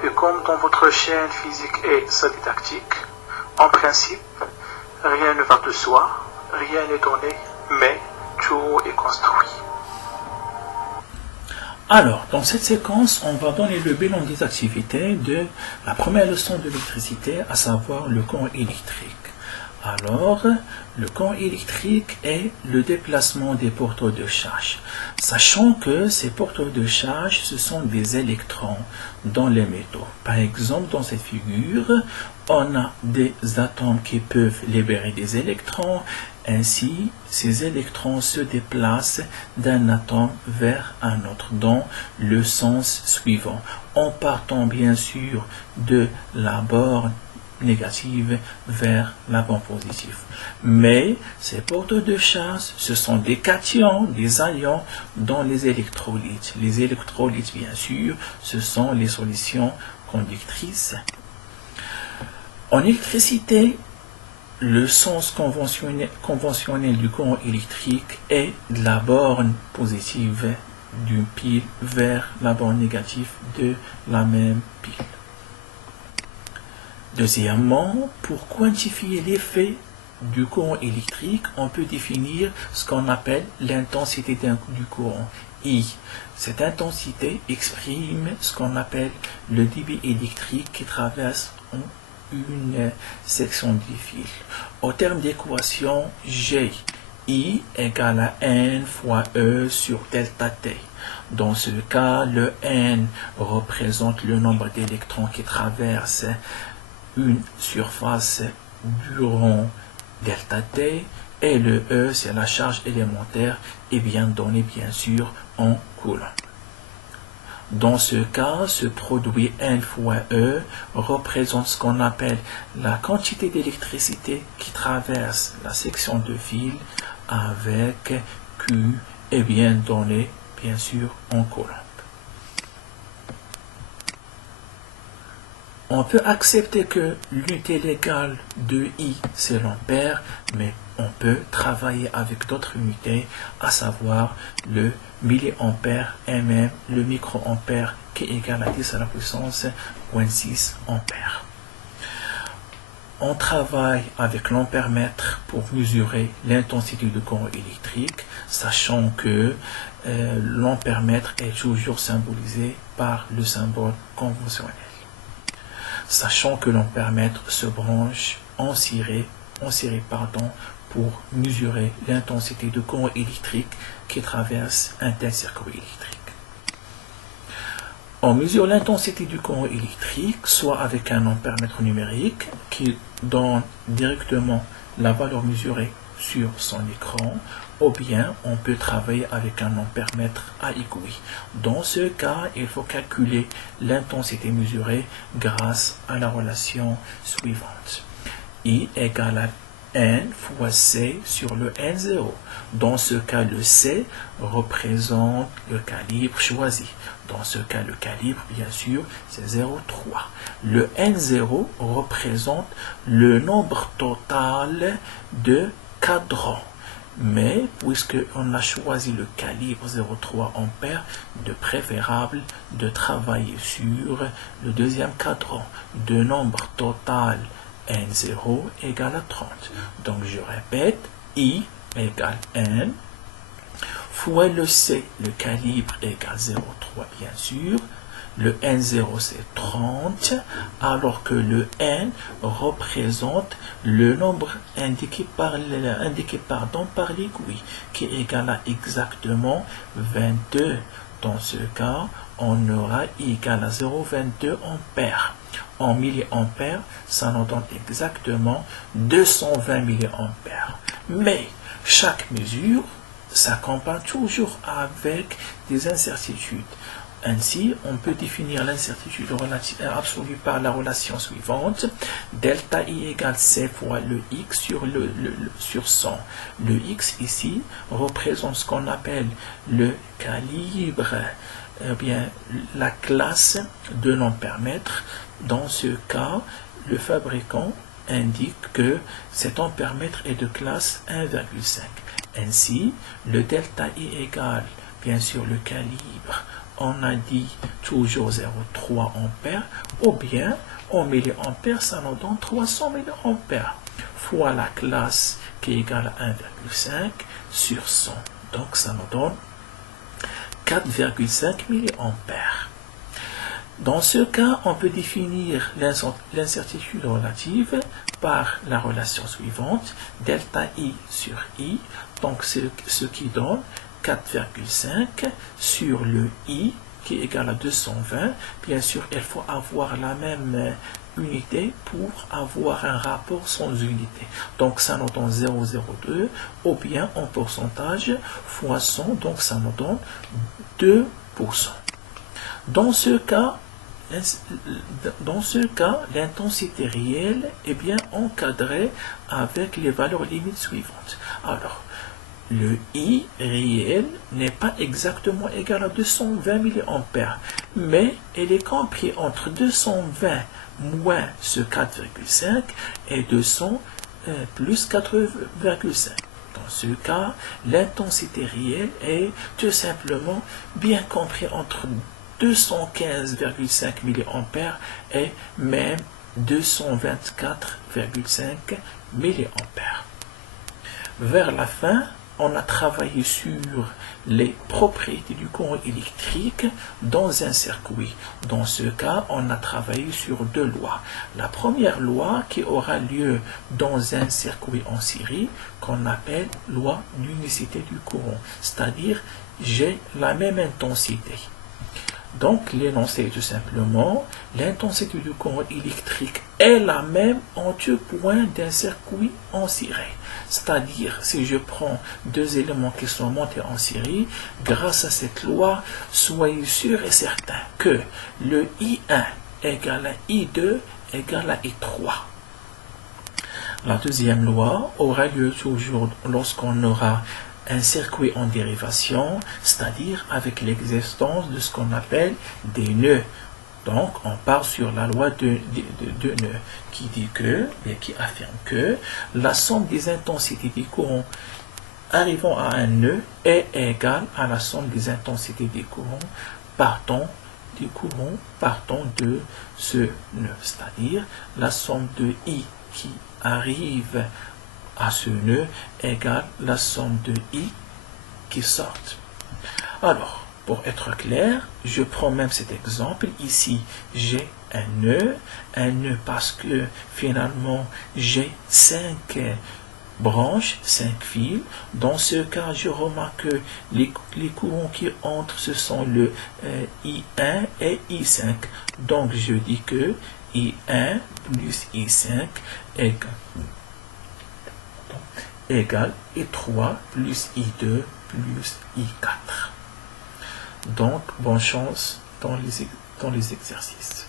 Mais comme dans votre chaîne physique et sa didactique, en principe, rien ne va de soi, rien n'est donné, mais tout est construit. Alors, dans cette séquence, on va donner le bilan des activités de la première leçon de l'électricité, à savoir le courant électrique. Alors, le courant électrique est le déplacement des porteurs de charge. Sachant que ces porteurs de charge, ce sont des électrons dans les métaux. Par exemple, dans cette figure, on a des atomes qui peuvent libérer des électrons. Ainsi, ces électrons se déplacent d'un atome vers un autre dans le sens suivant, en partant bien sûr de la borne négative vers la borne positive. Mais ces porteurs de charge, ce sont des cations, des ions dans les électrolytes. Les électrolytes, bien sûr, ce sont les solutions conductrices. En électricité, le sens conventionnel du courant électrique est de la borne positive d'une pile vers la borne négative de la même pile. Deuxièmement, pour quantifier l'effet du courant électrique, on peut définir ce qu'on appelle l'intensité du courant, I. Cette intensité exprime ce qu'on appelle le débit électrique qui traverse une section du fil. Au terme d'équation G, I égale à N fois E sur delta T. Dans ce cas, le N représente le nombre d'électrons qui traversent une surface durant delta T et le E, c'est la charge élémentaire et bien donné bien sûr en coulomb. Dans ce cas, ce produit N fois E représente ce qu'on appelle la quantité d'électricité qui traverse la section de fil avec Q et bien donné, bien sûr, en coulomb. On peut accepter que l'unité légale de I, c'est l'ampère, mais on peut travailler avec d'autres unités, à savoir le milliampère et même le microampère qui est égal à 10 à la puissance 0.6 ampères. On travaille avec l'ampèremètre pour mesurer l'intensité du courant électrique, sachant que l'ampèremètre est toujours symbolisé par le symbole conventionnel. Sachant que l'ampèremètre se branche en série pour mesurer l'intensité du courant électrique qui traverse un tel circuit électrique. On mesure l'intensité du courant électrique soit avec un ampèremètre numérique qui donne directement la valeur mesurée sur son écran, ou bien on peut travailler avec un ampèremètre à aiguille. Dans ce cas, il faut calculer l'intensité mesurée grâce à la relation suivante. I égale à N fois C sur le N0. Dans ce cas, le C représente le calibre choisi. Dans ce cas, le calibre, bien sûr, c'est 0,3. Le N0 représente le nombre total de cadrans. Mais, puisqu'on a choisi le calibre 0,3 ampères, de préférable de travailler sur le deuxième cadran. De nombre total N0 égale à 30. Donc, je répète, I égale N fois le C, le calibre égale 0,3 bien sûr. Le N0 c'est 30, alors que le N représente le nombre indiqué par l'aiguille, qui est égal à exactement 22. Dans ce cas, on aura I égale à 0,22 ampères. En milliampères, ça nous donne exactement 220 milliampères. Mais chaque mesure s'accompagne toujours avec des incertitudes. Ainsi, on peut définir l'incertitude absolue par la relation suivante. Delta I égale C fois le X sur 100. Le X ici représente ce qu'on appelle le calibre, bien la classe de l'ampèremètre. Dans ce cas, le fabricant indique que cet ampèremètre est de classe 1,5. Ainsi, le delta I égale bien sûr le calibre on a dit toujours 0,3 ampères, ou bien en milliampères, ça nous donne 300 milliampères, fois la classe qui est égale à 1,5 sur 100. Donc ça nous donne 4,5 milliampères. Dans ce cas, on peut définir l'incertitude relative par la relation suivante, delta I sur I, donc ce qui donne 4,5 sur le I qui est égal à 220. Bien sûr, il faut avoir la même unité pour avoir un rapport sans unité. Donc ça nous donne 0,02 ou bien en pourcentage fois 100, donc ça nous donne 2%. Dans ce cas, l'intensité réelle est bien encadrée avec les valeurs limites suivantes. Alors, le I réel n'est pas exactement égal à 220 mA, mais il est compris entre 220 moins ce 4,5 et 200 plus 4,5. Dans ce cas, l'intensité réelle est tout simplement bien compris entre 215,5 mA et même 224,5 mA. Vers la fin, on a travaillé sur les propriétés du courant électrique dans un circuit. Dans ce cas, on a travaillé sur deux lois. La première loi qui aura lieu dans un circuit en série, qu'on appelle loi d'unicité du courant, c'est-à-dire j'ai la même intensité. Donc, l'énoncé est tout simplement, l'intensité du courant électrique est la même en deux points d'un circuit en série. C'est-à-dire, si je prends deux éléments qui sont montés en série, grâce à cette loi, soyez sûr et certain que le I1 égale à I2 égale à I3. La deuxième loi aura lieu toujours lorsqu'on aura un circuit en dérivation, c'est-à-dire avec l'existence de ce qu'on appelle des nœuds. Donc, on part sur la loi de nœuds qui dit que, et qui affirme que la somme des intensités des courants arrivant à un nœud est égale à la somme des intensités des courants partant de ce nœud, c'est-à-dire la somme de I qui arrive à ce nœud égale la somme de I qui sortent. Alors, pour être clair, je prends même cet exemple. Ici, j'ai un nœud parce que finalement, j'ai 5 branches, 5 fils. Dans ce cas, je remarque que les courants qui entrent, ce sont le I1 et I5. Donc, je dis que I1 plus I5 égale I3 plus I2 plus I4. Donc, bonne chance dans les exercices.